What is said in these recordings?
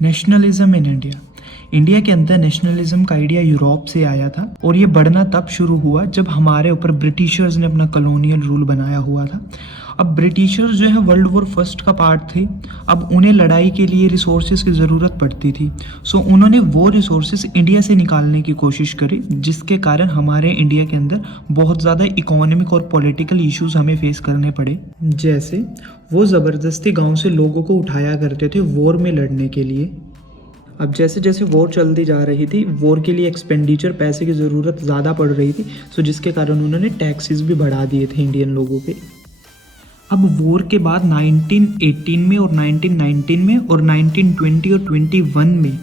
Nationalism in India. India के अंदर nationalism का आइडिया यूरोप से आया था और ये बढ़ना तब शुरू हुआ जब हमारे ऊपर ब्रिटिशर्स ने अपना कॉलोनियल रूल बनाया हुआ था। अब ब्रिटिशर्स जो है वर्ल्ड वॉर फर्स्ट का पार्ट थे। अब उन्हें लड़ाई के लिए रिसोर्सेज की ज़रूरत पड़ती थी। सो उन्होंने वो रिसोर्सेज इंडिया से निकालने की कोशिश करी, जिसके कारण हमारे इंडिया के अंदर बहुत ज़्यादा इकोनॉमिक और पॉलिटिकल इश्यूज हमें फेस करने पड़े। जैसे वो ज़बरदस्ती गांव से लोगों को उठाया करते थे वॉर में लड़ने के लिए। अब जैसे जैसे वॉर चलती जा रही थी, वॉर के लिए एक्सपेंडिचर पैसे की ज़रूरत ज़्यादा पड़ रही थी। सो जिसके कारण उन्होंने टैक्सेस भी बढ़ा दिए थे इंडियन लोगों पे। अब वॉर के बाद 1918 में और 1919 में और 1920 और 21 में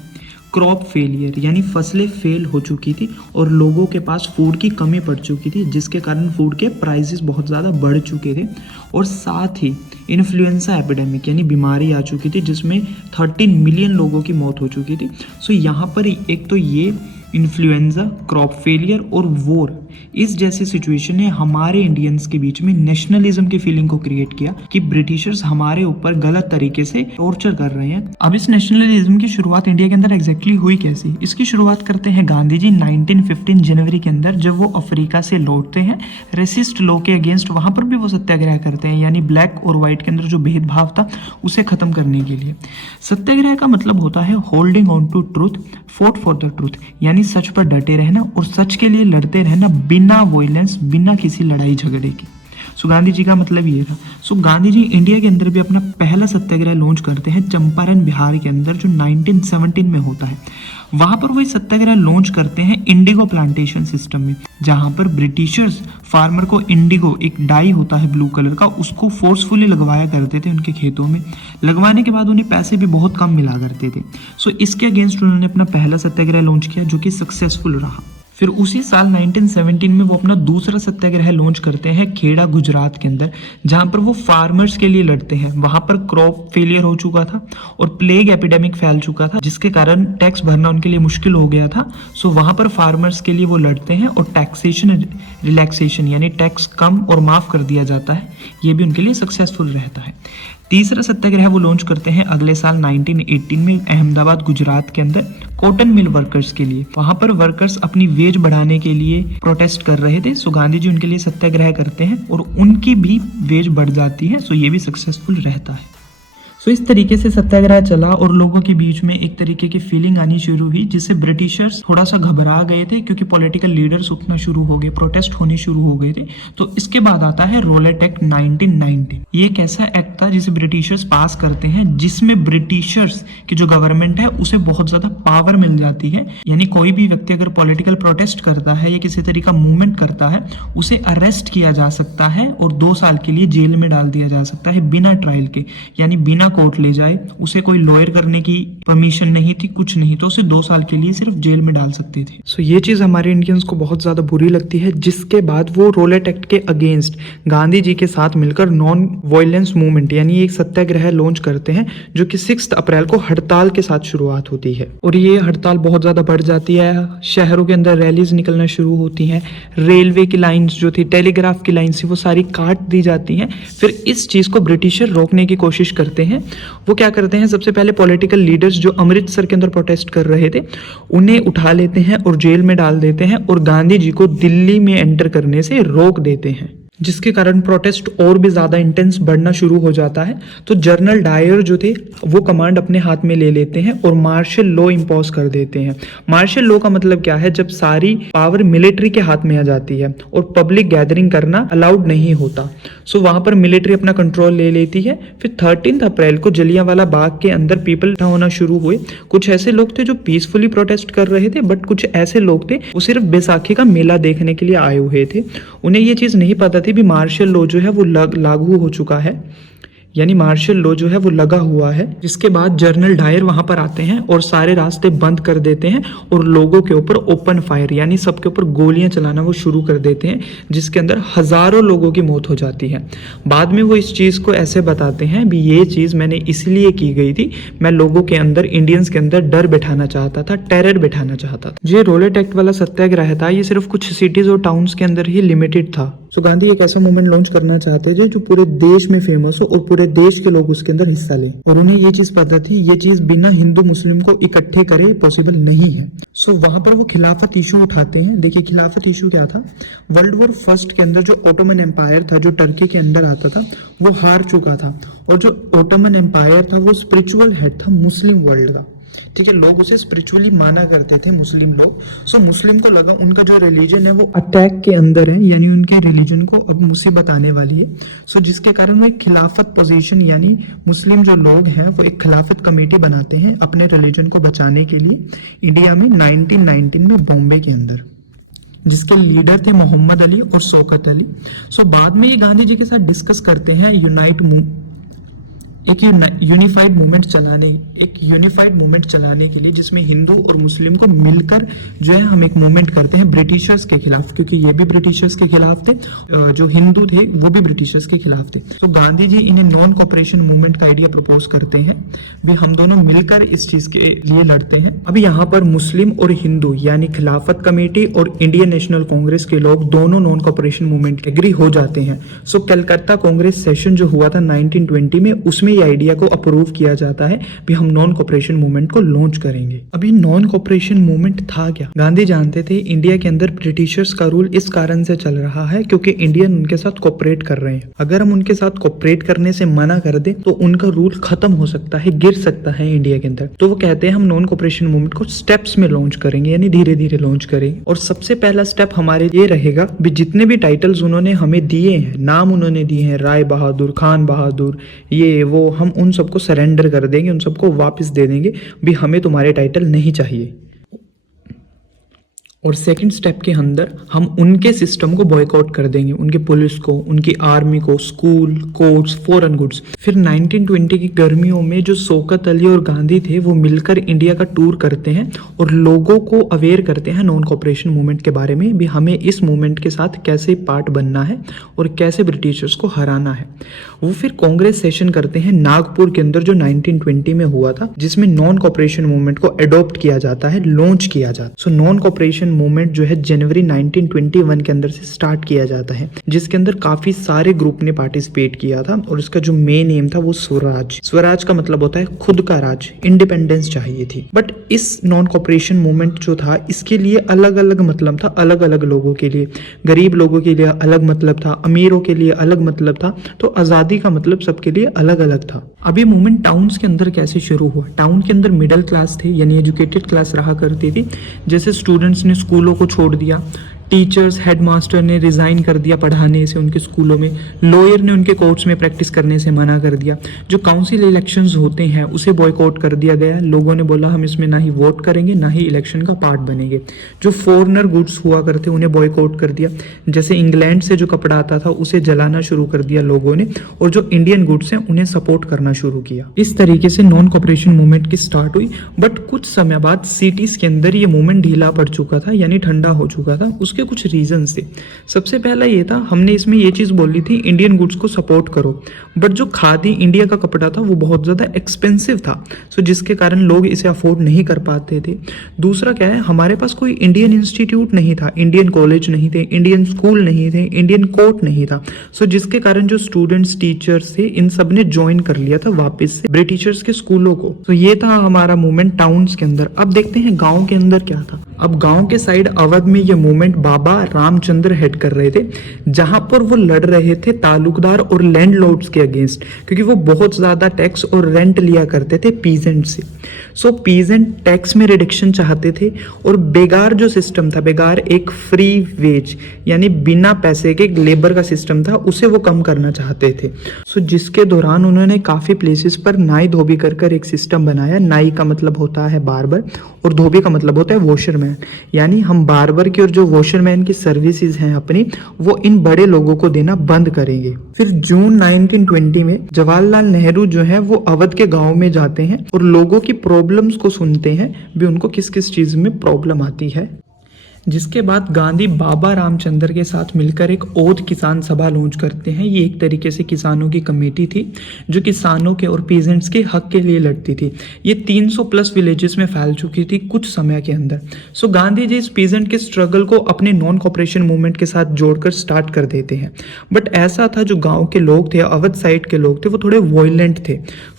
क्रॉप फेलियर यानी फसलें फेल हो चुकी थी और लोगों के पास फूड की कमी पड़ चुकी थी, जिसके कारण फूड के प्राइसेस बहुत ज़्यादा बढ़ चुके थे। और साथ ही इन्फ्लुएंजा एपिडेमिक यानी बीमारी आ चुकी थी, जिसमें 13 मिलियन लोगों की मौत हो चुकी थी। सो यहाँ पर एक तो ये इन्फ्लुएंजा, क्रॉप फेलियर और वॉर, इस जैसी सिचुएशन ने हमारे इंडियंस के बीच में नेशनलिज्म की फीलिंग को क्रिएट किया कि ब्रिटिशर्स हमारे ऊपर गलत तरीके से टॉर्चर कर रहे हैं। अब इस नेशनलिज्म की शुरुआत इंडिया के अंदर एग्जैक्टली हुई कैसी? इसकी शुरुआत करते हैं गांधी जी 1915 जनवरी के अंदर, जब वो अफ्रीका से लौटते हैं। रेसिस्ट लॉ के अगेंस्ट वहां पर भी वो सत्याग्रह करते हैं, यानी ब्लैक और व्हाइट के अंदर जो भेदभाव था उसे खत्म करने के लिए। सत्याग्रह का मतलब होता है holding on to truth, fought for the truth, यानी सच पर डटे रहना और सच के लिए लड़ते रहना बिना वॉयलेंस, बिना किसी लड़ाई झगड़े के। सो गांधी जी का मतलब ये था। सो गांधी जी इंडिया के अंदर भी अपना पहला सत्याग्रह लॉन्च करते हैं चंपारण बिहार के अंदर, जो 1917 में होता है। वहां पर वो सत्याग्रह लॉन्च करते हैं इंडिगो प्लांटेशन सिस्टम में, जहां पर ब्रिटिशर्स फार्मर को इंडिगो, एक डाई होता है ब्लू कलर का, उसको फोर्सफुली लगवाया करते थे उनके खेतों में। लगवाने के बाद उन्हें पैसे भी बहुत कम मिला करते थे। सो इसके अगेंस्ट उन्होंने अपना पहला सत्याग्रह लॉन्च किया, जो कि सक्सेसफुल रहा। फिर उसी साल 1917 में वो अपना दूसरा सत्याग्रह लॉन्च करते हैं खेड़ा गुजरात के अंदर, जहां पर वो फार्मर्स के लिए लड़ते हैं। वहां पर क्रॉप फेलियर हो चुका था और प्लेग एपिडेमिक फैल चुका था, जिसके कारण टैक्स भरना उनके लिए मुश्किल हो गया था। सो वहां पर फार्मर्स के लिए वो लड़ते हैं और टैक्सेशन रिलैक्सेशन यानी टैक्स कम और माफ कर दिया जाता है, ये भी उनके लिए सक्सेसफुल रहता है। तीसरा सत्याग्रह वो लॉन्च करते हैं अगले साल 1918 में अहमदाबाद गुजरात के अंदर, कॉटन मिल वर्कर्स के लिए। वहां पर वर्कर्स अपनी वेज बढ़ाने के लिए प्रोटेस्ट कर रहे थे। सो गांधी जी उनके लिए सत्याग्रह करते हैं और उनकी भी वेज बढ़ जाती है। सो ये भी सक्सेसफुल रहता है। सो इस तरीके से सत्याग्रह चला और लोगों के बीच में एक तरीके की फीलिंग आनी शुरू हुई, जिससे ब्रिटिशर्स थोड़ा सा घबरा गए थे, क्योंकि पॉलिटिकल लीडर्स उठना शुरू हो गए, प्रोटेस्ट होने शुरू हो गए थे। तो इसके बाद आता है रॉलेट एक्ट 1990। ये एक ऐसा एक्ट था जिसे ब्रिटिशर्स पास करते हैं, जिसमें ब्रिटिशर्स की जो गवर्नमेंट है उसे बहुत ज्यादा पावर मिल जाती है। यानी कोई भी व्यक्ति अगर पॉलिटिकल प्रोटेस्ट करता है या किसी तरीका मूवमेंट करता है, उसे अरेस्ट किया जा सकता है और 2 साल के लिए जेल में डाल दिया जा सकता है बिना ट्रायल के, यानी बिना कोर्ट ले जाए। उसे कोई लॉयर करने की परमिशन नहीं थी, कुछ नहीं, तो उसे 2 साल के लिए सिर्फ जेल में डाल सकते थे। सो ये चीज हमारे इंडियंस को बहुत ज्यादा बुरी लगती है, जिसके बाद वो रॉलेट एक्ट के अगेंस्ट गांधी जी के साथ मिलकर नॉन वायलेंस मूवमेंट यानी एक सत्याग्रह लॉन्च करते हैं, जो कि 6 अप्रैल को हड़ताल के साथ शुरुआत होती है। और ये हड़ताल बहुत ज्यादा बढ़ जाती है, शहरों के अंदर रैलीज निकलना शुरू होती हैं, रेलवे की लाइंस जो थी, टेलीग्राफ की लाइंस थी, वो सारी काट दी जाती हैं। फिर इस चीज को ब्रिटिशर रोकने की कोशिश करते हैं। वो क्या करते हैं, सबसे पहले पॉलिटिकल लीडर्स जो अमृतसर के अंदर प्रोटेस्ट कर रहे थे उन्हें उठा लेते हैं और जेल में डाल देते हैं और गांधी जी को दिल्ली में एंटर करने से रोक देते हैं, जिसके कारण प्रोटेस्ट और भी ज्यादा इंटेंस बढ़ना शुरू हो जाता है। तो जनरल डायर जो थे वो कमांड अपने हाथ में ले लेते हैं और मार्शल लॉ इंपोज कर देते हैं। मार्शल लॉ का मतलब क्या है, जब सारी पावर मिलिट्री के हाथ में आ जाती है और पब्लिक गैदरिंग करना अलाउड नहीं होता। सो वहां पर मिलिट्री अपना कंट्रोल ले लेती है। फिर 13 अप्रैल को जलियांवाला बाग के अंदर पीपल इकट्ठा होना शुरू हुए। कुछ ऐसे लोग थे जो पीसफुली प्रोटेस्ट कर रहे थे, बट कुछ ऐसे लोग थे वो सिर्फ बैसाखी का मेला देखने के लिए आए हुए थे। उन्हें ये चीज नहीं पता भी मार्शल लॉ जो है वो लागू हो चुका है, यानी मार्शल लॉ जो है वो लगा हुआ है। जिसके बाद जनरल डायर वहां पर आते हैं और सारे रास्ते बंद कर देते हैं और लोगों के ऊपर ओपन फायर यानी सबके ऊपर गोलियां चलाना वो शुरू कर देते हैं, जिसके अंदर हजारों लोगों की मौत हो जाती है। बाद में वो इस चीज को ऐसे बताते हैं भी ये चीज मैंने इसलिए की गई थी, मैं लोगों के अंदर, इंडियंस के अंदर डर बैठाना चाहता था, टेरर बैठाना चाहता था। जो रॉलेट एक्ट वाला सत्याग्रह था ये सिर्फ कुछ सिटीज और टाउन्स के अंदर ही लिमिटेड था। सो गांधी एक ऐसा मूवमेंट लॉन्च करना चाहते थे जो पूरे देश में फेमस हो और पूरे देश के लोग उसके अंदर हिस्सा लें, और उन्हें ये चीज पता थी ये चीज बिना हिंदू मुस्लिम को इकट्ठे करे पॉसिबल नहीं है। सो वहां पर वो खिलाफत इशू उठाते हैं। देखिए खिलाफत इशू क्या था, वर्ल्ड वॉर फर्स्ट के अंदर जो ओटोमन एम्पायर था जो टर्की के अंदर आता था वो हार चुका था, और जो ओटोमन एम्पायर था वो स्पिरिचुअल हेड था मुस्लिम वर्ल्ड का। ठीक है, लोग उसे स्पिरिचुअली माना करते थे मुस्लिम लोग। सो मुस्लिम को लगा उनका जो रिलीजन है वो अटैक के अंदर है, यानी उनके रिलीजन को अब मुसीबत आने वाली है। सो जिसके कारण वो एक खिलाफत पोजीशन, यानी मुस्लिम जो लोग हैं वो एक खिलाफत कमेटी बनाते हैं अपने रिलीजन को बचाने के लिए इंडिया में 1919 में बॉम्बे के अंदर, जिसके लीडर थे मोहम्मद अली और शौकत अली। सो बाद में ये गांधी जी के साथ डिस्कस करते हैं एक यूनिफाइड मूवमेंट चलाने के लिए, जिसमें हिंदू और मुस्लिम को मिलकर जो है हम एक मूवमेंट करते हैं ब्रिटिशर्स के खिलाफ, क्योंकि ये भी ब्रिटिशर्स के खिलाफ थे, जो हिंदू थे वो भी ब्रिटिशर्स के खिलाफ थे। तो गांधी जी इन्हें नॉन कॉपरेशन मूवमेंट का आइडिया प्रपोज करते हैं, भी हम दोनों मिलकर इस चीज के लिए लड़ते हैं। अभी यहाँ पर मुस्लिम और हिंदू यानी खिलाफत कमेटी और इंडियन नेशनल कांग्रेस के लोग दोनों नॉन कॉपरेशन मूवमेंट एग्री हो जाते हैं। सो कलकत्ता कांग्रेस सेशन जो हुआ था 1920 में, उसमें ये आइडिया को अप्रूव किया जाता है भी हम नॉन कॉपरेशन मूवमेंट को लॉन्च करेंगे। अभी नॉन कॉपरेशन मूवमेंट था क्या? गांधी जानते थे इंडिया के अंदर ब्रिटिशर्स का रूल इस कारण से चल रहा है क्योंकि इंडियन उनके साथ कॉपरेट कर रहे हैं। अगर हम उनके साथ कॉपरेट करने से मना कर दे तो उनका रूल खत्म हो सकता है, गिर सकता है इंडिया के अंदर। तो वो कहते हैं हम नॉन कॉपरेशन मूवमेंट को स्टेप्स में लॉन्च करेंगे, यानी धीरे धीरे लॉन्च करेंगे। और सबसे पहला स्टेप हमारे ये रहेगा भी जितने भी टाइटल्स उन्होंने हमें दिए हैं, नाम उन्होंने दिए हैं राय बहादुर, खान बहादुर, ये वो, हम उन सबको सरेंडर कर देंगे, उन सबको वापस दे देंगे भी हमें तुम्हारे टाइटल नहीं चाहिए। और सेकंड स्टेप के अंदर हम उनके सिस्टम को बॉयकॉट कर देंगे, उनके पुलिस को, उनकी आर्मी को, स्कूल, कोर्ट्स, फॉरेन गुड्स। फिर 1920 की गर्मियों में जो शौकत अली और गांधी थे वो मिलकर इंडिया का टूर करते हैं और लोगों को अवेयर करते हैं नॉन कॉपरेशन मूवमेंट के बारे में भी हमें इस मूवमेंट के साथ कैसे पार्ट बनना है और कैसे ब्रिटिशर्स को हराना है। वो फिर कांग्रेस सेशन करते हैं नागपुर के अंदर जो 1920 में हुआ था, जिसमें नॉन कॉपरेशन मूवमेंट को अडॉप्ट किया जाता है, लॉन्च किया जाता है। सो नॉन कॉपरेशन मूवमेंट जो है जनवरी 1921 के अंदर से स्टार्ट किया जाता है, जिसके अंदर काफी सारे ग्रुप ने पार्टिसिपेट किया था और इसका जो मेन एम था वो स्वराज। स्वराज का मतलब होता है खुद का राज, इंडिपेंडेंस चाहिए थी। बट इस नॉन कॉपरेशन मूवमेंट जो था इसके लिए अलग अलग मतलब था, अलग अलग लोगों के लिए। गरीब लोगों के लिए अलग मतलब था, अमीरों के लिए अलग मतलब था, तो आजादी का मतलब सबके लिए अलग अलग था। अब ये मूवमेंट टाउन्स के अंदर कैसे शुरू हुआ? टाउन के अंदर मिडिल क्लास थे, यानी एजुकेटेड क्लास रहा करती थी। जैसे स्टूडेंट्स ने स्कूलों को छोड़ दिया, टीचर्स, हेडमास्टर ने रिजाइन कर दिया पढ़ाने से उनके स्कूलों में, लॉयर ने उनके कोर्ट्स में प्रैक्टिस करने से मना कर दिया, जो काउंसिल इलेक्शंस होते हैं उसे बॉयकॉट कर दिया गया। लोगों ने बोला हम इसमें ना ही वोट करेंगे ना ही इलेक्शन का पार्ट बनेंगे। जो फॉरेनर गुड्स हुआ करते उन्हें बॉयकॉट कर दिया, जैसे इंग्लैंड से जो कपड़ा आता था उसे जलाना शुरू कर दिया लोगों ने, और जो इंडियन गुड्स हैं उन्हें सपोर्ट करना शुरू किया। इस तरीके से नॉन कॉपरेशन मूवमेंट की स्टार्ट हुई। बट कुछ समय बाद सिटीज के अंदर ये मूवमेंट ढीला पड़ चुका था, यानी ठंडा हो चुका था। उसके कुछ रीजन थे। सबसे पहला ये था, हमने इसमें ये चीज बोली थी इंडियन गुड्स को सपोर्ट करो, बट जो खादी इंडिया का कपड़ा था वो बहुत ज्यादा एक्सपेंसिव था, सो जिसके कारण लोग इसे अफोर्ड नहीं कर पाते थे। दूसरा क्या है, हमारे पास कोई इंडियन इंस्टीट्यूट नहीं था, इंडियन कॉलेज नहीं थे, इंडियन स्कूल नहीं थे, इंडियन कोर्ट नहीं था, सो जिसके कारण जो स्टूडेंट्स, टीचर्स थे, इन सब ने ज्वाइन कर लिया था वापस से ब्रिटिशर्स के स्कूलों को। तो ये था हमारा मूवमेंट टाउन्स के अंदर। अब देखते हैं गाँव के अंदर क्या था। अब गाँव के साइड अवध में ये मूवमेंट बाबा रामचंद्र हेड कर रहे थे, जहां पर वो लड़ रहे थे तालुकदार और लैंडलॉर्ड्स के अगेंस्ट, क्योंकि वो बहुत ज्यादा टैक्स और रेंट लिया करते थे पीजेंट से। सो पीजेंट टैक्स में रिडक्शन चाहते थे, और बेगार जो सिस्टम था, बेगार एक फ्री वेज यानी बिना पैसे के लेबर का सिस्टम था, उसे वो कम करना चाहते थे। सो जिसके दौरान उन्होंने काफी प्लेसेस पर नाई धोबी कर एक सिस्टम बनाया। नाई का मतलब होता है बार्बर और धोबी का मतलब होता है वॉशरमैन, यानी हम बार्बर की और जो वॉशरमैन की सर्विसेज हैं अपनी, वो इन बड़े लोगों को देना बंद करेंगे। फिर जून 1920 में जवाहरलाल नेहरू जो है वो अवध के गांव में जाते हैं और लोगों की प्रॉब्लम्स को सुनते हैं भी उनको किस किस चीज में प्रॉब्लम आती है। जिसके बाद गांधी बाबा रामचंद्र के साथ मिलकर एक ओध किसान सभा लॉन्च करते हैं। ये एक तरीके से किसानों की कमेटी थी जो किसानों के और पीजेंट्स के हक के लिए लड़ती थी। ये 300 प्लस विलेजेस में फैल चुकी थी कुछ समय के अंदर। सो गांधी जी इस पीजेंट के स्ट्रगल को अपने नॉन कॉपरेशन मूवमेंट के साथ जोड़कर स्टार्ट कर देते हैं। बट ऐसा था, जो गांव के लोग थे, अवध साइड के लोग थे, वो थोड़े वॉयलेंट थे।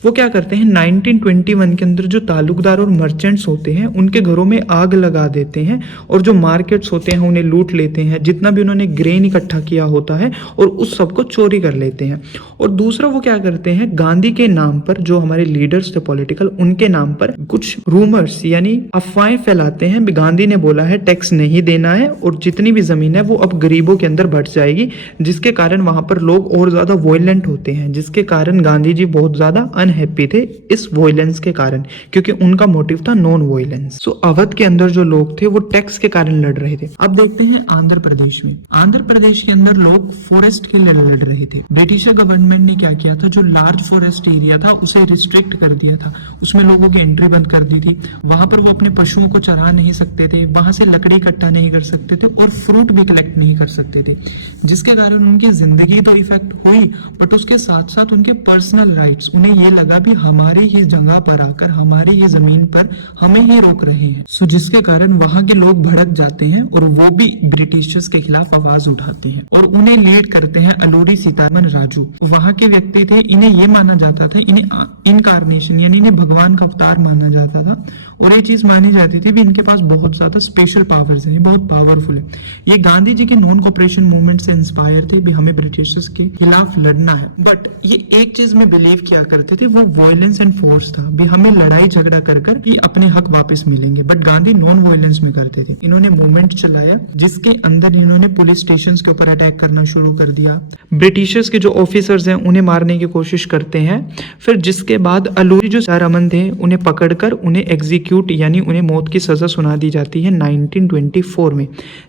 वो क्या करते हैं, 1921 के अंदर जो तालुकदार और मर्चेंट्स होते हैं उनके घरों में आग लगा देते हैं और जो मार्केट्स होते हैं उन्हें लूट लेते हैं, जितना भी उन्होंने ग्रेन इकट्ठा किया होता है, और उस सबको चोरी कर लेते हैं। और दूसरा वो क्या करते हैं, गांधी के नाम पर, जो हमारे लीडर्स थे पॉलिटिकल, उनके नाम पर कुछ रूमर्स यानी अफवाहें फैलाते हैं। गांधी ने बोला है टैक्स नहीं देना है और जितनी भी जमीन है वो अब गरीबों के अंदर बढ़ जाएगी, जिसके कारण वहां पर लोग और ज्यादा वॉयलेंट होते हैं, जिसके कारण गांधी जी बहुत ज्यादा अनहैप्पी थे इस वॉयलेंस के कारण, क्योंकि उनका मोटिव था नॉन वॉयलेंस। सो अवध के अंदर जो लोग थे वो टैक्स के कारण लड़ रहे थे। अब देखते हैं आंध्र प्रदेश में। आंध्र प्रदेश के अंदर लोग फॉरेस्ट के लिए लड़ रहे थे। ब्रिटिश गवर्नमेंट ने क्या किया था, जो लार्ज फॉरेस्ट एरिया था उसे रिस्ट्रिक्ट कर दिया था, उसमें लोगों की एंट्री बंद कर दी थी। वहां पर वो अपने पशुओं को चरा नहीं सकते थे, वहां से लकड़ी इकट्ठा नहीं कर सकते थे और फ्रूट भी कलेक्ट नहीं कर सकते थे, जिसके कारण उनकी जिंदगी तो इफेक्ट हुई, बट उसके साथ साथ उनके पर्सनल राइट्स, उन्हें ये लगा भी हमारे ही जगह पर आकर, हमारी ही जमीन पर हमें ही रोक रहे हैं। सो जिसके कारण वहां के लोग भड़क जाते हैं और वो भी ब्रिटिशर्स के खिलाफ आवाज उठाते हैं और उन्हें लीड करते हैं अलूरी सीतारमन राजू। वहां के व्यक्ति थे, इन्हें ये माना जाता था, इन्हें इनकारनेशन यानी इन्हें भगवान का अवतार माना जाता था और ये चीज मानी जाती थी भी इनके पास बहुत ज्यादा स्पेशल पावर्स हैं, बहुत पावरफुल है। ये गांधी जी के नॉन कॉपरेशन मूवमेंट से इंस्पायर थे भी हमें ब्रिटिशर्स के खिलाफ लड़ना है। बट ये एक चीज में बिलीव किया करते थे, वो वायलेंस एंड फोर्स था भी हमें लड़ाई झगड़ा कर कर ही अपने हक वापस मिलेंगे। बट गांधी नॉन वायलेंस में करते थे। इन्होंने मूवमेंट चलाया जिसके अंदर इन्होंने पुलिस स्टेशन के ऊपर अटैक करना शुरू कर दिया। ब्रिटिशर्स के जो ऑफिसर्स हैं उन्हें मारने की कोशिश करते हैं। फिर जिसके बाद अलूरी जो सीतारमन थे उन्हें पकड़कर उन्हें एग्जीक्यूट यानी उन्हें मौत की सजा सुना दी जाती है 1924 में,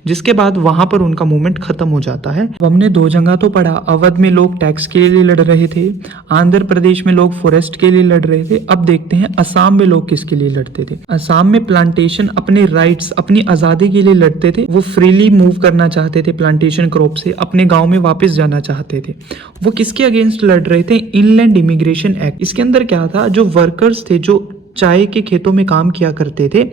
जिसके बाद वहां पर उनका मूवमेंट खत्म हो जाता है। हमने दो जगह तो पढ़ा, अवध में लोग टैक्स के लिए लड़ रहे थे, आंध्र प्रदेश में लोग फॉरेस्ट के लिए लड़ रहे थे। अब देखते हैं असम में लोग किसके लिए लड़ते थे। असम में प्लांटेशन अपने राइट्स, अपनी आजादी के लिए लड़ते थे। वो फ्रीली मूव करना चाहते थे प्लांटेशन क्रॉप से, अपने गांव में वापस जाना चाहते थे। वो किसके अगेंस्ट लड़ रहे थे, इनलैंड इमिग्रेशन एक्ट। इसके अंदर क्या था, जो वर्कर्स थे जो चाय के खेतों में काम किया करते थे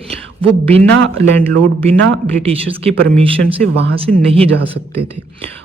वो बिना लैंडलॉर्ड, बिना ब्रिटिशर्स की परमिशन से वहां से नहीं जा सकते थे,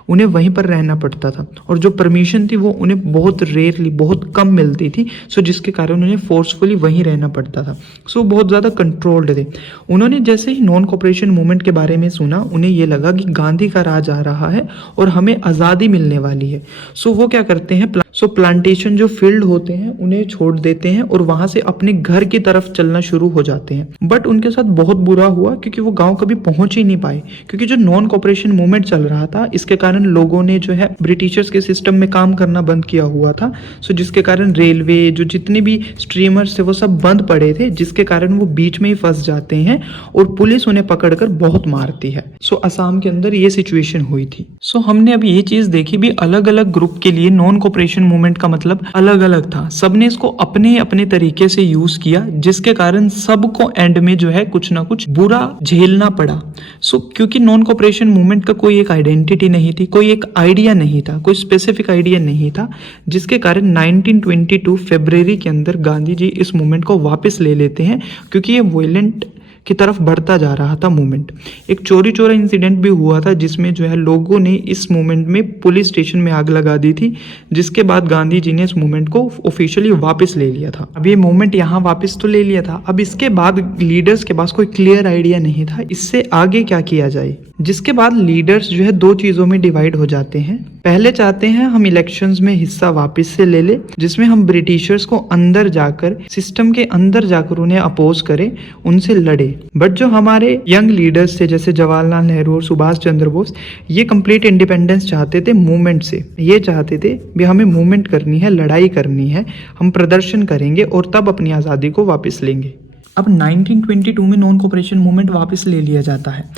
उन्हें वहीं पर रहना पड़ता था और जो परमिशन थी वो उन्हें बहुत रेयरली, बहुत कम मिलती थी। सो जिसके कारण उन्हें फोर्सफुली वहीं रहना पड़ता था। सो बहुत ज़्यादा कंट्रोल्ड थे। उन्होंने जैसे ही नॉन कॉपरेशन मूवमेंट के बारे में सुना, उन्हें ये लगा कि गांधी का राज आ रहा है और हमें आज़ादी मिलने वाली है। सो वो क्या करते हैं, प्लांटेशन जो फील्ड होते हैं उन्हें छोड़ देते हैं और वहां से अपने घर की तरफ चलना शुरू हो जाते हैं। बट उनके साथ बहुत बुरा हुआ क्योंकि वो गांव कभी पहुंच ही नहीं पाए, क्योंकि जो नॉन कॉपरेशन मूवमेंट चल रहा था इसके कारण लोगों ने जो है ब्रिटिशर्स के सिस्टम में काम करना बंद किया हुआ था। सो जिसके कारण रेलवे, जो जितने भी स्ट्रीमर्स थे वो सब बंद पड़े थे, जिसके कारण वो बीच में ही फंस जाते हैं और पुलिस उन्हें पकड़कर बहुत मारती है। सो असम के अंदर ये सिचुएशन हुई थी। सो हमने अभी ये चीज देखी भी, अलग अलग ग्रुप के लिए नॉन कॉपरेशन मूवमेंट का मतलब अलग अलग था। सबने इसको अपने अपने तरीके से यूज किया, जिसके कारण सबको एंड में जो है कुछ ना कुछ बुरा झेलना पड़ा। सो क्योंकि नॉन कॉपरेशन मूवमेंट का कोई एक आइडेंटिटी नहीं थी, कोई एक आइडिया नहीं था, कोई स्पेसिफिक आइडिया नहीं था, जिसके कारण 1922 फरवरी के अंदर गांधी जी इस मूवमेंट को वापस ले लेते हैं, क्योंकि ये वायलेंट की तरफ बढ़ता जा रहा था मूवमेंट। एक चोरी चोरा इंसिडेंट भी हुआ था जिसमें जो है लोगों ने इस मूवमेंट में पुलिस स्टेशन में आग लगा दी थी, जिसके बाद गांधी जी ने इस मूवमेंट को ऑफिशियली वापस ले लिया था। अब ये मूवमेंट यहाँ वापस तो ले लिया था, अब इसके बाद लीडर्स के पास कोई क्लियर आइडिया नहीं था इससे आगे क्या किया जाए, जिसके बाद लीडर्स जो है दो चीजों में डिवाइड हो जाते हैं। पहले चाहते हैं हम इलेक्शंस में हिस्सा वापस से ले ले, जिसमें हम ब्रिटिशर्स को अंदर जाकर, सिस्टम के अंदर जाकर उन्हें अपोज करें, उनसे लड़े। बट जो हमारे यंग लीडर्स थे जैसे जवाहरलाल नेहरू और सुभाष चंद्र बोस, ये कंप्लीट इंडिपेंडेंस चाहते थे मूवमेंट से। ये चाहते थे भी हमें मूवमेंट करनी है, लड़ाई करनी है, हम प्रदर्शन करेंगे और तब अपनी आज़ादी को वापस लेंगे। अब 1922 में नॉन कॉपरेशन मूवमेंट वापस ले लिया जाता है।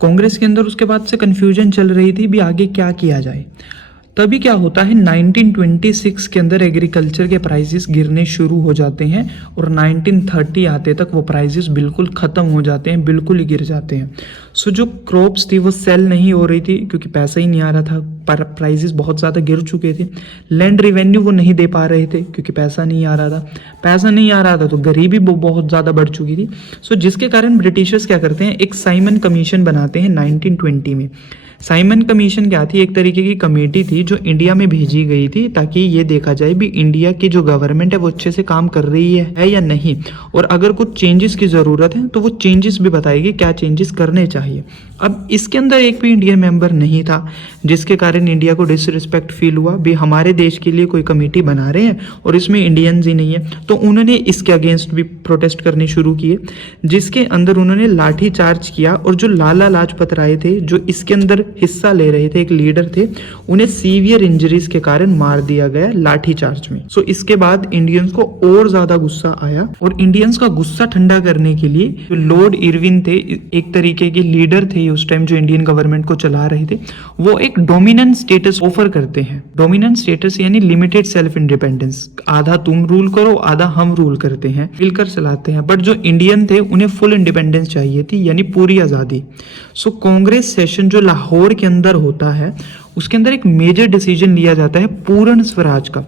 कांग्रेस के अंदर उसके बाद से कन्फ्यूजन चल रही थी भी आगे क्या किया जाए। तभी क्या होता है 1926 के अंदर एग्रीकल्चर के प्राइसेस गिरने शुरू हो जाते हैं और 1930 आते तक वो प्राइसेस बिल्कुल ख़त्म हो जाते हैं, बिल्कुल ही गिर जाते हैं। सो जो क्रॉप्स थी वो सेल नहीं हो रही थी क्योंकि पैसा ही नहीं आ रहा था, पर प्राइसेस बहुत ज़्यादा गिर चुके थे। लैंड रिवेन्यू वो नहीं दे पा रहे थे क्योंकि पैसा नहीं आ रहा था। पैसा नहीं आ रहा था तो गरीबी बहुत ज़्यादा बढ़ चुकी थी। सो जिसके कारण ब्रिटिशर्स क्या करते हैं, एक साइमन कमीशन बनाते हैं 1920 में। साइमन कमीशन क्या थी, एक तरीके की कमेटी थी जो इंडिया में भेजी गई थी ताकि ये देखा जाए भी इंडिया की जो गवर्नमेंट है वो अच्छे से काम कर रही है या नहीं, और अगर कुछ चेंजेस की ज़रूरत है तो वो चेंजेस भी बताएगी क्या चेंजेस करने चाहिए। अब इसके अंदर एक भी इंडियन मेंबर नहीं था, जिसके कारण इंडिया को डिसरिस्पेक्ट फील हुआ भी हमारे देश के लिए कोई कमेटी बना रहे हैं और इसमें इंडियंस ही नहीं है। तो उन्होंने इसके अगेंस्ट भी प्रोटेस्ट करने शुरू किए, जिसके अंदर उन्होंने लाठी चार्ज किया। और जो लाला लाजपत राय थे जो इसके अंदर हिस्सा ले रहे थे, एक लीडर थे, उन्हें सीवियर इंजरीज के कारण मार दिया गया लाठी चार्ज में। सो इसके बाद इंडियंस को और ज्यादा गुस्सा आया और इंडियंस का गुस्सा ठंडा करने के लिए जो लॉर्ड इरविन थे, एक तरीके के लीडर थे उस टाइम जो इंडियन गवर्नमेंट को चला रहे थे, वो एक डोमिनेंट स्टेटस ऑफर करते हैं। डोमिनेंट स्टेटस यानी लिमिटेड सेल्फ इंडिपेंडेंस, आधा तुम रूल करो आधा हम रूल करते हैं, मिलकर चलाते हैं। बट जो इंडियन थे उन्हें फुल इंडिपेंडेंस चाहिए थी, यानी पूरी आज़ादी। सो कांग्रेस सेशन जो लाहौर के अंदर होता है उसके अंदर एक मेजर डिसीजन लिया जाता है पूर्ण स्वराज का,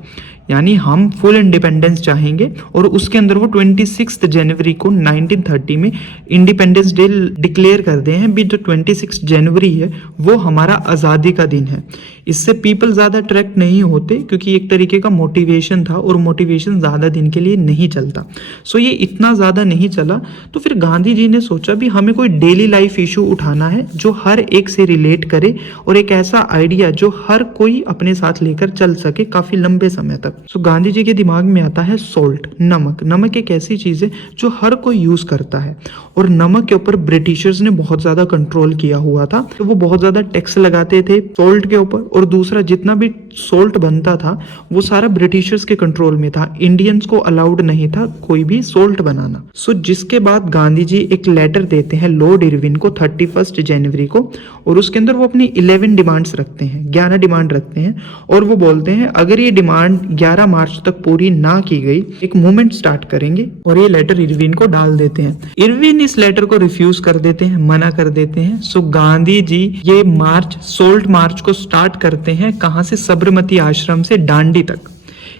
यानी हम फुल इंडिपेंडेंस चाहेंगे। और उसके अंदर वो 26 जनवरी को 1930 में इंडिपेंडेंस डे डिक्लेयर करते हैं भी जो 26 जनवरी है वो हमारा आज़ादी का दिन है। इससे पीपल ज़्यादा अट्रैक्ट नहीं होते क्योंकि एक तरीके का मोटिवेशन था और मोटिवेशन ज़्यादा दिन के लिए नहीं चलता। सो ये इतना ज़्यादा नहीं चला तो फिर गांधी जी ने सोचा भी हमें कोई डेली लाइफ इशू उठाना है जो हर एक से रिलेट करे और एक ऐसा आइडिया जो हर कोई अपने साथ लेकर चल सके काफ़ी लंबे समय तक। सो गांधी जी के दिमाग में आता है सॉल्ट, नमक। नमक एक ऐसी चीज़ है जो हर कोई यूज़ करता है और नमक के ऊपर ब्रिटिशर्स ने बहुत ज़्यादा कंट्रोल किया हुआ था, तो वो बहुत ज़्यादा टैक्स लगाते थे सॉल्ट के ऊपर। और दूसरा जितना भी सॉल्ट बनता था वो सारा ब्रिटिशर्स के कंट्रोल में था, इंडियंस को अलाउड नहीं था कोई भी सॉल्ट बनाना। सो जिसके बाद गांधी जी एक लेटर देते हैं लॉर्ड इरविन को 31 जनवरी को, और उसके अंदर वो अपनी 11 डिमांड्स रखते हैं, 11 डिमांड रखते हैं। और वो बोलते हैं अगर ये डिमांड 11 मार्च तक पूरी ना की गई एक मूवमेंट स्टार्ट करेंगे, और ये लेटर इरविन को डाल देते हैं। इरविन इस लेटर को रिफ्यूज कर देते हैं, मना कर देते हैं। सो गांधी जी ये मार्च, सोल्ट मार्च को स्टार्ट करते हैं। कहां से? साबरमती आश्रम से डांडी तक।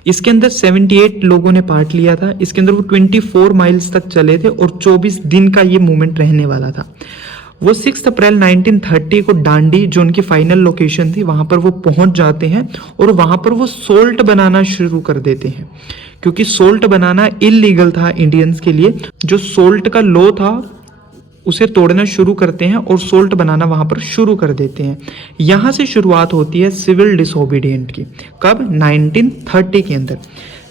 इसके अंदर 78 लोगों ने पार्ट लिया था। इसके अंदर वो 24 माइल्स तक चले थे और 24 दिन का ये मूवमेंट रहने वाला था। वो 6 अप्रैल 1930 को डांडी जो उनकी फाइनल लोकेशन थी वहां पर वो पहुंच जाते हैं और वहां पर वो सोल्ट बनाना शुरू कर देते हैं, क्योंकि सोल्ट बनाना इलीगल था इंडियंस के लिए। जो सोल्ट का लॉ था उसे तोड़ना शुरू करते हैं और सोल्ट बनाना वहां पर शुरू कर देते हैं। यहां से शुरुआत होती है सिविल डिसोबीडिएंट की। कब? 1930 के अंदर।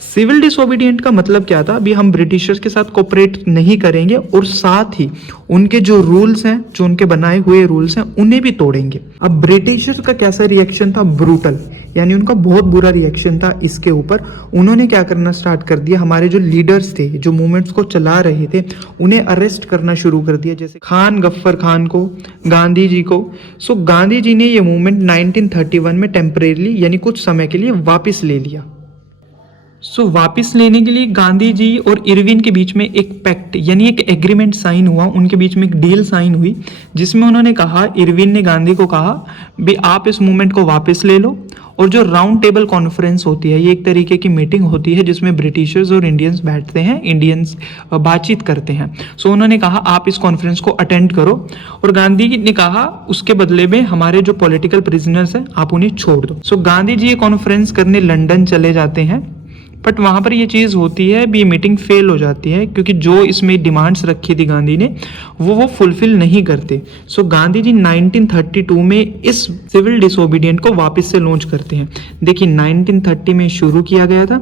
सिविल डिसोबीडिएंट का मतलब क्या था? अभी हम ब्रिटिशर्स के साथ कोऑपरेट नहीं करेंगे और साथ ही उनके जो रूल्स हैं, जो उनके बनाए हुए रूल्स हैं, उन्हें भी तोड़ेंगे। अब ब्रिटिशर्स का कैसा रिएक्शन था? ब्रूटल, यानी उनका बहुत बुरा रिएक्शन था इसके ऊपर। उन्होंने क्या करना स्टार्ट कर दिया, हमारे जो लीडर्स थे, जो मूवमेंट्स को चला रहे थे, उन्हें अरेस्ट करना शुरू कर दिया, जैसे खान गफ्फर खान को, गांधी जी को। सो गांधी जी ने ये मूवमेंट 1931 में टेम्परेरी यानी कुछ समय के लिए वापस ले लिया। वापस लेने के लिए गांधी जी और इरविन के बीच में एक पैक्ट यानी एक एग्रीमेंट साइन हुआ, उनके बीच में एक डील साइन हुई, जिसमें उन्होंने कहा, इरविन ने गांधी को कहा भी आप इस मूवमेंट को वापस ले लो। और जो राउंड टेबल कॉन्फ्रेंस होती है, ये एक तरीके की मीटिंग होती है जिसमें ब्रिटिशर्स और इंडियंस बैठते हैं, इंडियंस बातचीत करते हैं। उन्होंने कहा आप इस कॉन्फ्रेंस को अटेंड करो, और गांधी ने कहा उसके बदले में हमारे जो पॉलिटिकल प्रिजनर्स हैं आप उन्हें छोड़ दो। गांधी जी ये कॉन्फ्रेंस करने लंदन चले जाते हैं, बट वहाँ पर ये चीज़ होती है भी मीटिंग फेल हो जाती है, क्योंकि जो इसमें डिमांड्स रखी थी गांधी ने वो फुलफिल नहीं करते। गांधी जी 1932 में इस सिविल डिसोबीडिएंट को वापस से लॉन्च करते हैं। देखिए 1930 में शुरू किया गया था,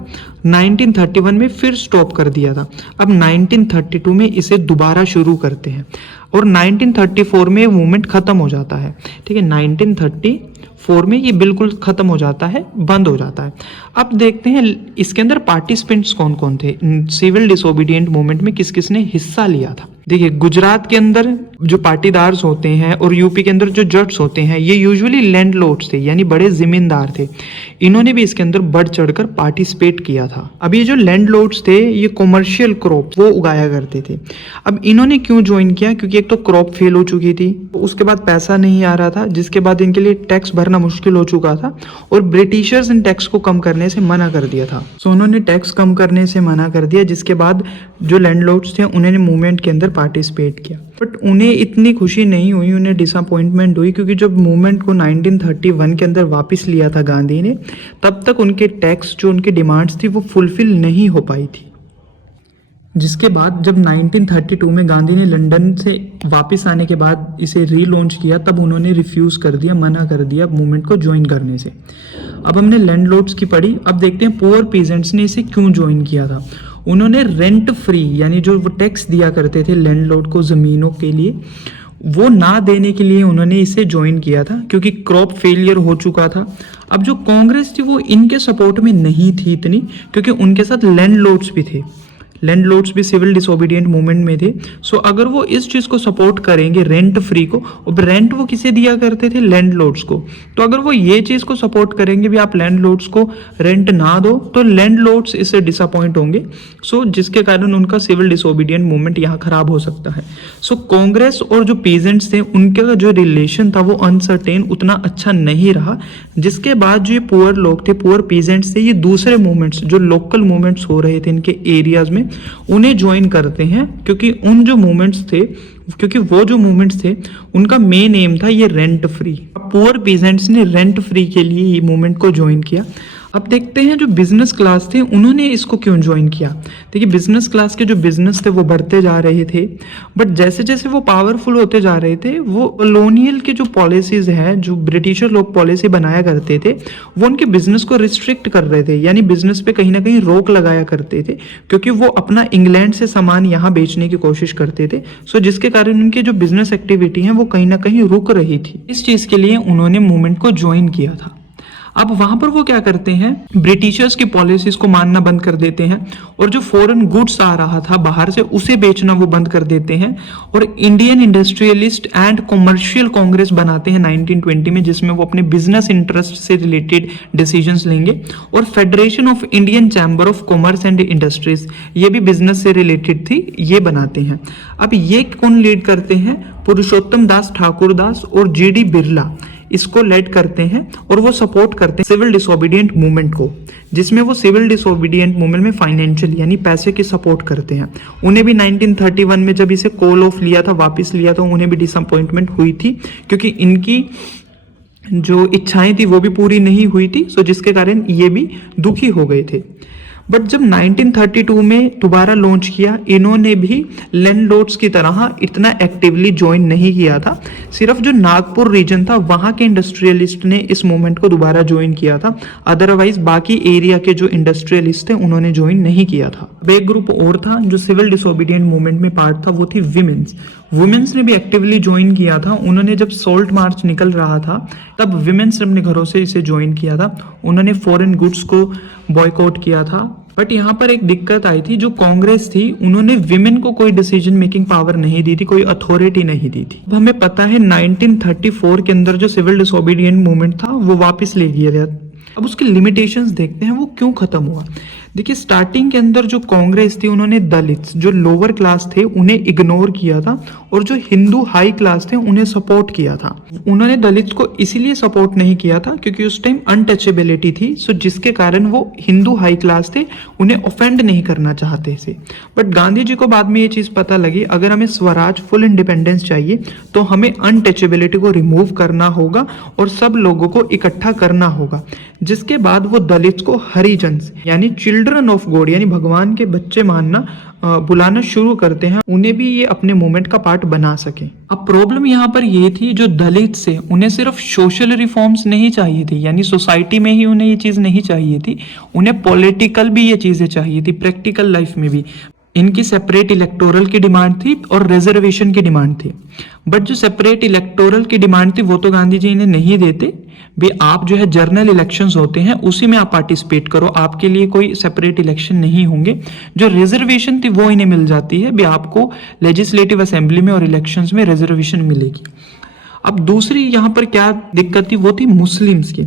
1931 में फिर स्टॉप कर दिया था, अब 1932 में इसे दोबारा शुरू करते हैं और 1934 में मूवमेंट खत्म हो जाता है। ठीक है, 1934 में ये बिल्कुल खत्म हो जाता है, बंद हो जाता है। अब देखते हैं इसके अंदर पार्टिसिपेंट्स कौन कौन थे, सिविल डिसोबीडिएंट मूवमेंट में किस किस ने हिस्सा लिया था। देखिए, गुजरात के अंदर जो पाटीदार्स होते हैं और यूपी के अंदर जो जट्स होते हैं, ये यूजुअली लैंडलॉर्ड्स थे, यानी बड़े जिम्मेदार थे। इन्होंने भी इसके अंदर बढ़ चढ़कर पार्टिसिपेट किया था। अब ये जो लैंडलॉर्ड्स थे, ये कॉमर्शियल क्रॉप वो उगाया करते थे। अब इन्होंने क्यों ज्वाइन किया? क्योंकि एक तो क्रॉप फेल हो चुकी थी, उसके बाद पैसा नहीं आ रहा था, जिसके बाद इनके लिए टैक्स भरना मुश्किल हो चुका था, और ब्रिटिशर्स इन टैक्स को कम करने से मना कर दिया था। सो उन्होंने टैक्स कम करने से मना कर दिया, जिसके बाद जो लैंडलॉर्ड्स थे उन्होंने मूवमेंट के अंदर पार्टिसिपेट किया। बट उन्हें इतनी खुशी नहीं हुई, उन्हें डिसअपॉइंटमेंट हुई, क्योंकि जब मूवमेंट को 1931 के अंदर वापस लिया था गांधी ने, तब तक उनके टैक्स जो उनकी डिमांड्स थी वो फुलफिल नहीं हो पाई थी। जिसके बाद जब 1932 में गांधी ने लंदन से वापस आने के बाद इसे रीलॉन्च किया, तब उन्होंने रिफ्यूज कर दिया, मना कर दिया मूवमेंट को ज्वाइन करने से। अब हमने लैंडलॉर्ड्स की पढ़ी, अब देखते हैं पुअर पीजेंट्स ने इसे क्यों ज्वाइन किया था। उन्होंने रेंट फ्री, यानी जो वो टैक्स दिया करते थे लैंडलॉर्ड को ज़मीनों के लिए, वो ना देने के लिए उन्होंने इसे ज्वाइन किया था, क्योंकि क्रॉप फेलियर हो चुका था। अब जो कांग्रेस थी वो इनके सपोर्ट में नहीं थी इतनी, क्योंकि उनके साथ लैंडलॉर्ड्स भी थे, लैंडलॉर्ड्स भी सिविल डिसोबीडियंट मूवमेंट में थे। सो अगर वो इस चीज़ को सपोर्ट करेंगे, रेंट फ्री को, और रेंट वो किसे दिया करते थे? लैंडलॉर्ड्स को। तो अगर वो ये चीज़ को सपोर्ट करेंगे भी आप लैंडलॉर्ड्स को रेंट ना दो, तो लैंडलॉर्ड्स इससे डिसअपॉइंट होंगे। सो जिसके कारण उनका सिविल डिसोबीडियंट मूवमेंट यहाँ खराब हो सकता है। सो कांग्रेस और जो पीजेंट्स थे उनका जो रिलेशन था वो अनसर्टेन, उतना अच्छा नहीं रहा, जिसके बाद जो ये पुअर लोग थे, पुअर पीजेंट्स थे, ये दूसरे मूवमेंट्स, जो लोकल मूवमेंट्स हो रहे थे इनके एरियाज में, उन्हें ज्वाइन करते हैं। क्योंकि वो जो मूवमेंट्स थे उनका मेन एम था ये रेंट फ्री। पुअर पीजेंट्स ने रेंट फ्री के लिए ये मूवमेंट को ज्वाइन किया। अब देखते हैं जो बिजनेस क्लास थे उन्होंने इसको क्यों ज्वाइन किया। देखिए, बिजनेस क्लास के जो बिजनेस थे वो बढ़ते जा रहे थे, बट जैसे जैसे वो पावरफुल होते जा रहे थे, वो कॉलोनियल के जो पॉलिसीज हैं, जो ब्रिटिशर लोग पॉलिसी बनाया करते थे, वो उनके बिजनेस को रिस्ट्रिक्ट कर रहे थे, यानी बिजनेस पे कहीं ना कहीं रोक लगाया करते थे, क्योंकि वो अपना इंग्लैंड से सामान यहाँ बेचने की कोशिश करते थे। सो जिसके कारण उनकी जो बिजनेस एक्टिविटी है वो कहीं ना कहीं रुक रही थी। इस चीज़ के लिए उन्होंने मूवमेंट को ज्वाइन किया था। अब वहां पर वो क्या करते हैं, ब्रिटिशर्स की पॉलिसीज को मानना बंद कर देते हैं, और जो फॉरेन गुड्स आ रहा था बाहर से उसे बेचना वो बंद कर देते हैं, और Indian industrialist and commercial Congress बनाते हैं 1920 में, जिसमें वो अपने बिजनेस इंटरेस्ट से रिलेटेड डिसीजंस लेंगे। और federation of Indian chamber of commerce and industries, ये भी बिजनेस से रिलेटेड थी, ये बनाते हैं। अब ये कौन लीड करते हैं? पुरुषोत्तम दास ठाकुरदास और जीडी बिरला इसको लेड करते हैं, और वो सपोर्ट करते हैं सिविल डिसोबीडियंट मूवमेंट को, जिसमें वो सिविल डिसोबीडियंट मूवमेंट में फाइनेंशियल यानी पैसे की सपोर्ट करते हैं। उन्हें भी 1931 में जब इसे कॉल ऑफ लिया था, वापस लिया था, उन्हें भी डिसअपॉइंटमेंट हुई थी, क्योंकि इनकी जो इच्छाएं थी वो भी पूरी नहीं हुई थी। सो जिसके कारण ये भी दुखी हो गए थे। बट जब 1932 में दोबारा लॉन्च किया, इन्होंने भी लैंडलॉर्ड्स की तरह इतना एक्टिवली ज्वाइन नहीं किया था। सिर्फ जो नागपुर रीजन था वहाँ के इंडस्ट्रियलिस्ट ने इस मूवमेंट को दोबारा ज्वाइन किया था, अदरवाइज बाकी एरिया के जो इंडस्ट्रियलिस्ट थे उन्होंने ज्वाइन नहीं किया था। अब एक ग्रुप और था जो सिविल डिसोबीडियंट मूवमेंट में पार्ट था, वो थी वुमेन्स ने भी एक्टिवली ज्वाइन किया था। उन्होंने जब सोल्ट मार्च निकल रहा था तब विमेन्स ने अपने घरों से इसे ज्वाइन किया था। उन्होंने फॉरेन गुड्स को बॉयकॉट किया था। बट यहाँ पर एक दिक्कत आई थी, जो कांग्रेस थी उन्होंने विमेन को कोई डिसीजन मेकिंग पावर नहीं दी थी, कोई अथॉरिटी नहीं दी थी। अब हमें पता है 1934 के अंदर जो सिविल डिसोबीडियंट मूवमेंट था वो वापस ले लिया गया। अब उसके लिमिटेशंस देखते हैं वो क्यों खत्म हुआ। देखिए, स्टार्टिंग के अंदर जो कांग्रेस थी उन्होंने दलित्स, जो लोअर क्लास थे, उन्हें इग्नोर किया था, और जो हिंदू हाई क्लास थे उन्हें सपोर्ट किया था। उन्होंने दलित्स को इसीलिए सपोर्ट नहीं किया था क्योंकि उस टाइम अनटचेबिलिटी थी। सो जिसके कारण वो हिंदू हाई क्लास थे, उन्हें ऑफेंड नहीं करना चाहते थे। बट गांधी जी को बाद में ये चीज़ पता लगी, अगर हमें स्वराज फुल इंडिपेंडेंस चाहिए तो हमें अनटचेबिलिटी को रिमूव करना होगा और सब लोगों को इकट्ठा करना होगा। जिसके बाद वो दलित्स को हरिजन्स यानी चिल्ड्रन ऑफ गॉड यानी भगवान के बच्चे मानना बुलाना शुरू करते हैं, उन्हें भी ये अपने मूवमेंट का पार्ट बना सके। अब प्रॉब्लम यहाँ पर ये थी, जो दलित से उन्हें सिर्फ सोशल रिफॉर्म्स नहीं चाहिए थी, यानी सोसाइटी में ही उन्हें ये चीज़ नहीं चाहिए थी, उन्हें पॉलिटिकल भी ये चीज़ें चाहिए थी, प्रैक्टिकल लाइफ में भी। इनकी सेपरेट इलेक्टोरल की डिमांड थी और रिजर्वेशन की डिमांड थी। बट जो सेपरेट इलेक्टोरल की डिमांड थी वो तो गांधी जी इन्हें नहीं देते, भी आप जो है जर्नल इलेक्शंस होते हैं उसी में आप पार्टिसिपेट करो, आपके लिए कोई सेपरेट इलेक्शन नहीं होंगे। जो रिजर्वेशन थी वो इन्हें मिल जाती है, भी आपको लेजिस्लेटिव असेंबली में और इलेक्शंस में रिजर्वेशन मिलेगी। अब दूसरी यहाँ पर क्या दिक्कत थी, वो थी मुस्लिम्स की।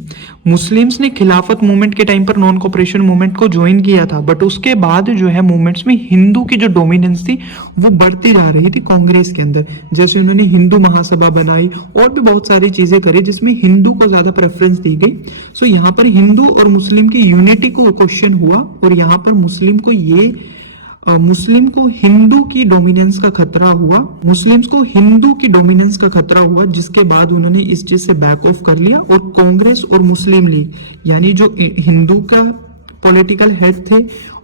मुस्लिम्स ने खिलाफत मूवमेंट के टाइम पर नॉन कॉपरेशन मूवमेंट को ज्वाइन किया था, बट उसके बाद जो है मूवमेंट्स में हिंदू की जो डोमिनेंस थी वो बढ़ती जा रही थी कांग्रेस के अंदर। जैसे उन्होंने हिंदू महासभा बनाई और भी बहुत सारी चीजें करी जिसमें हिंदू को ज्यादा प्रेफरेंस दी गई। सो यहाँ पर हिंदू और मुस्लिम की यूनिटी को क्वेश्चन हुआ और यहाँ पर मुस्लिम को हिंदू की डोमिनेंस का खतरा हुआ, मुस्लिम्स को हिंदू की डोमिनेंस का खतरा हुआ, जिसके बाद उन्होंने इस चीज से बैक ऑफ कर लिया और कांग्रेस और मुस्लिम लीग यानी जो हिंदू का पॉलिटिकल हेड थे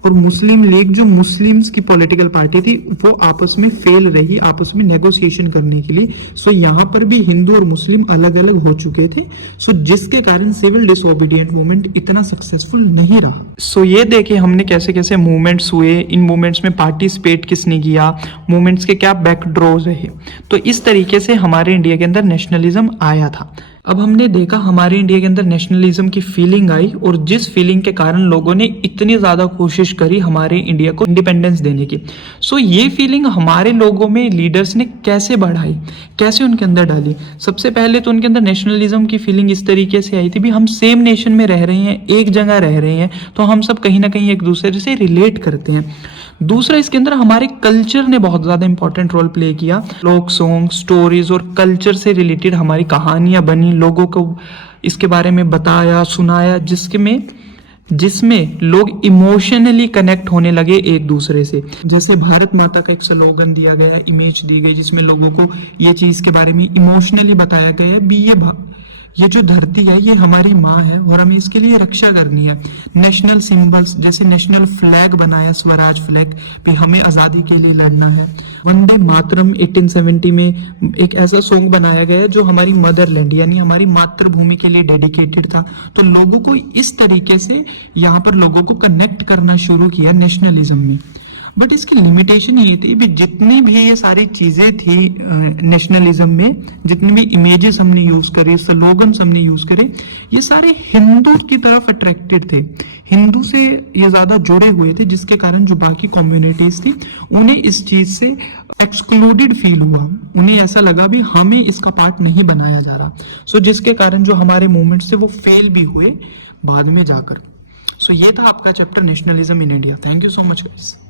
और मुस्लिम लीग जो मुस्लिम्स की पॉलिटिकल पार्टी थी वो आपस में फेल रही आपस में नेगोशिएशन करने के लिए। सो यहाँ पर भी हिंदू और मुस्लिम अलग अलग हो चुके थे, सो जिसके कारण सिविल डिसोबीडिएंट मूवमेंट इतना सक्सेसफुल नहीं रहा। सो ये देखे हमने कैसे कैसे मूवमेंट्स हुए, इन मूवमेंट्स में पार्टिसिपेट किसने किया, मूवमेंट्स के क्या बैकड्रॉज रहे। तो इस तरीके से हमारे इंडिया के अंदर नेशनलिज्म आया था। अब हमने देखा हमारे इंडिया के अंदर नेशनलिज्म की फीलिंग आई और जिस फीलिंग के कारण लोगों ने इतनी ज़्यादा कोशिश करी हमारे इंडिया को इंडिपेंडेंस देने की। सो ये फीलिंग हमारे लोगों में लीडर्स ने कैसे बढ़ाई, कैसे उनके अंदर डाली। सबसे पहले तो उनके अंदर नेशनलिज्म की फीलिंग इस तरीके से आई थी भी हम सेम नेशन में रह रहे हैं, एक जगह रह रहे हैं, तो हम सब कहीं ना कहीं एक दूसरे से रिलेट करते हैं। दूसरा, इसके अंदर हमारे कल्चर ने बहुत ज़्यादा इंपॉर्टेंट रोल प्ले किया। लोक सॉन्ग, स्टोरीज और कल्चर से रिलेटेड हमारी कहानियां बनी, लोगों को इसके बारे में बताया, सुनाया, जिसमें लोग इमोशनली कनेक्ट होने लगे एक दूसरे से। जैसे भारत माता का एक स्लोगन दिया गया, इमेज दी गई, जिसमें लोगों को ये चीज़ के बारे में इमोशनली बताया गया है भी ये जो धरती है ये हमारी माँ है और हमें इसके लिए रक्षा करनी है। नेशनल सिंबल्स जैसे नेशनल फ्लैग बनाया, स्वराज फ्लैग भी हमें आज़ादी के लिए लड़ना है। वंदे मातरम 1870 में एक ऐसा सॉन्ग बनाया गया है जो हमारी मदरलैंड यानी हमारी मातृभूमि के लिए डेडिकेटेड था। तो लोगों को इस तरीके से यहाँ पर लोगों को कनेक्ट करना शुरू किया नेशनलिज्म में। बट इसकी लिमिटेशन ये थी भी जितनी भी ये सारी चीजें थी नेशनलिज्म में, जितनी भी इमेजेस हमने यूज करे, स्लोगन्स हमने यूज करे, ये सारे हिंदू की तरफ अट्रैक्टेड थे, हिंदू से ये ज्यादा जुड़े हुए थे, जिसके कारण जो बाकी कम्युनिटीज थी उन्हें इस चीज से एक्सक्लूडेड फील हुआ। उन्हें ऐसा लगा भी हमें इसका पार्ट नहीं बनाया जा रहा। सो जिसके कारण जो हमारे मूवमेंट थे वो फेल भी हुए बाद में जाकर। सो ये था आपका chapter nationalism in India. Thank you so much guys.